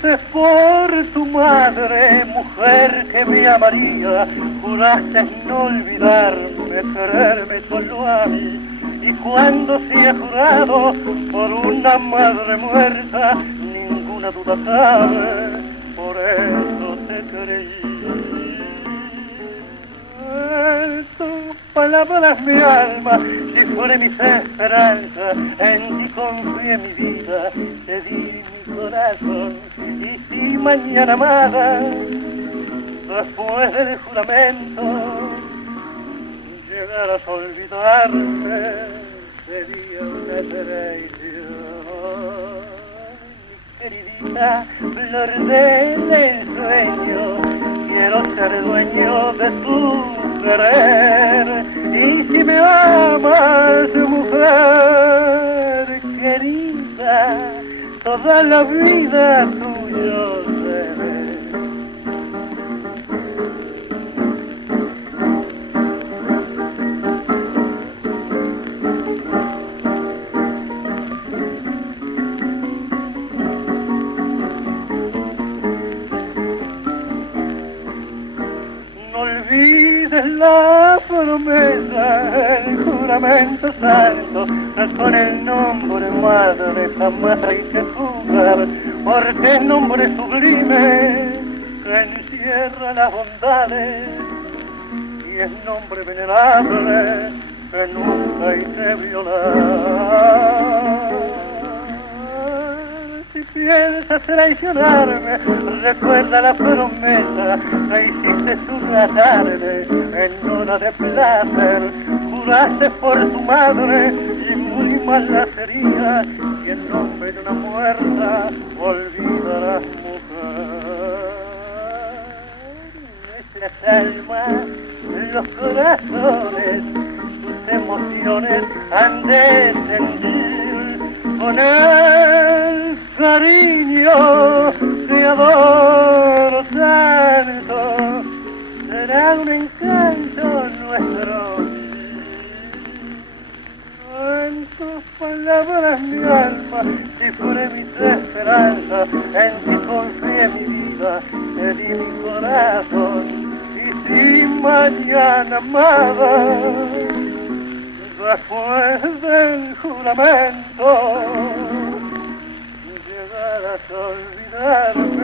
Juraste por tu madre, mujer que me amaría, juraste no olvidarme, quererme solo a mí. Y cuando se ha jurado por una madre muerta, ninguna duda cabe, por eso te creí. Tus palabras mi alma, si fuere mis esperanzas, en ti confié mi vida, te di mi corazón. Y si mañana amada, después del juramento, llegaras a olvidarme, sería una traición. Queridita, flor del sueño, quiero ser dueño de tu querer. Y si me amas, mujer querida, toda la vida tuyo seré. La promesa, el juramento santo, con el nombre madre jamás hay que jugar, porque es nombre sublime que encierra las bondades y es nombre venerable que nunca hay que violar. Si piensas traicionarme, recuerda la promesa que hiciste subratarme en hora de placer. Juraste por tu madre y muy mal la sería, y en nombre de una muerta olvidarás mujer. Nuestras almas, los corazones, tus emociones han de sentir con el cariño te adoro tanto, será un encanto nuestro. En tus palabras mi alma, si fuere mi esperanza, en ti confié mi vida, te di mi corazón. Y si mañana amada, después del juramento, llegarás a olvidarme,